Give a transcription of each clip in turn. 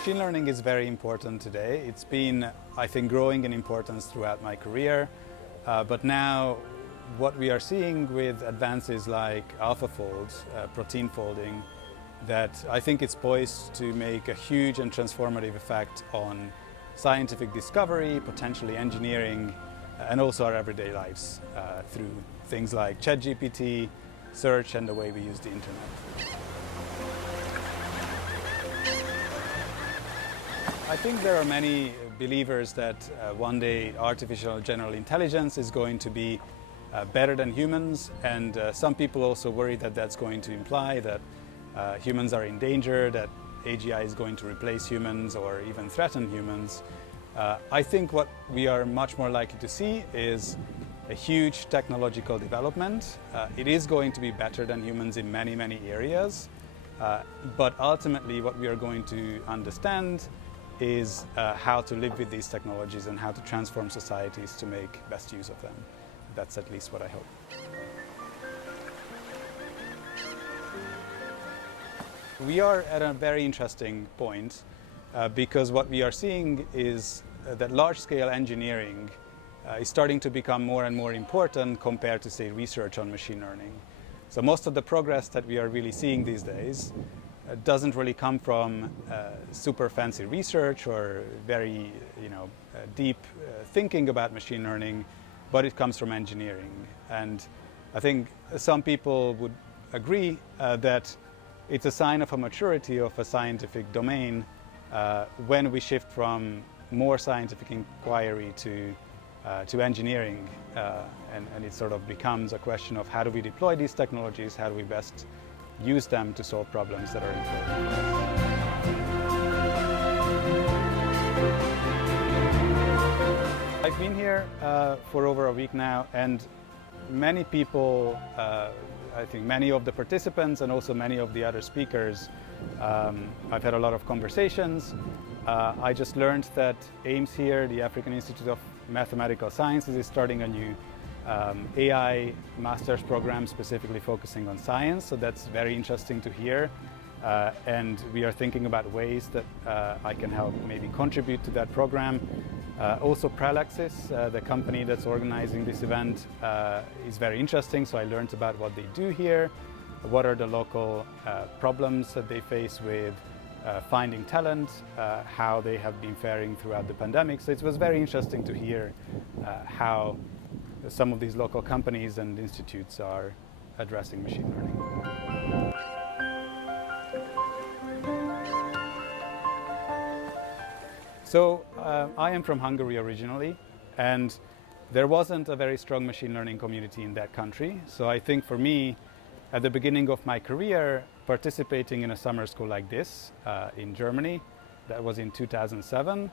Machine learning is very important today. It's been, I think, growing in importance throughout my career. But now what we are seeing with advances like AlphaFold, protein folding, that I think it's poised to make a huge and transformative effect on scientific discovery, potentially engineering, and also our everyday lives through things like ChatGPT, search, and the way we use the internet. I think there are many believers that one day artificial general intelligence is going to be better than humans, and some people also worry that that's going to imply that humans are in danger, that AGI is going to replace humans or even threaten humans. I think what we are much more likely to see is a huge technological development. It is going to be better than humans in many, many areas, but ultimately what we are going to understand is how to live with these technologies and how to transform societies to make best use of them. That's at least what I hope. We are at a very interesting point because what we are seeing is that large-scale engineering is starting to become more and more important compared to, say, research on machine learning. So most of the progress that we are really seeing these days doesn't really come from super fancy research or very deep thinking about machine learning, but it comes from engineering. And I think some people would agree that it's a sign of a maturity of a scientific domain when we shift from more scientific inquiry to engineering, and it sort of becomes a question of how do we deploy these technologies, how do we best use them to solve problems that are important for us. I've been here for over a week now, and many people, I think many of the participants and also many of the other speakers, I've had a lot of conversations. I just learned that AIMS here, the African Institute of Mathematical Sciences, is starting a new AI master's program specifically focusing on science, so that's very interesting to hear, and we are thinking about ways that I can help maybe contribute to that program. Also Pralexis, the company that's organizing this event, is very interesting, so I learned about what they do here, what are the local problems that they face with finding talent, how they have been faring throughout the pandemic. So it was very interesting to hear how some of these local companies and institutes are addressing machine learning. So I am from Hungary originally, and there wasn't a very strong machine learning community in that country. So I think for me, at the beginning of my career, participating in a summer school like this in Germany, that was in 2007,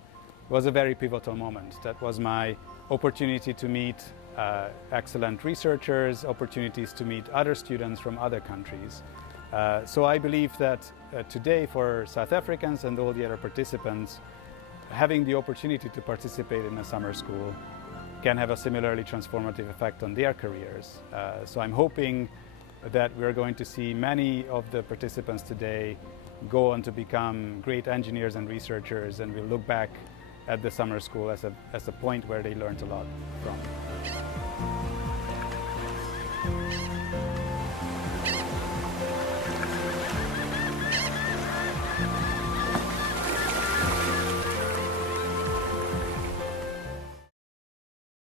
was a very pivotal moment. That was my opportunity to meet excellent researchers, opportunities to meet other students from other countries. So I believe that today for South Africans and all the other participants, having the opportunity to participate in a summer school can have a similarly transformative effect on their careers. So I'm hoping that we're going to see many of the participants today go on to become great engineers and researchers, and we'll look back at the summer school as a point where they learned a lot from.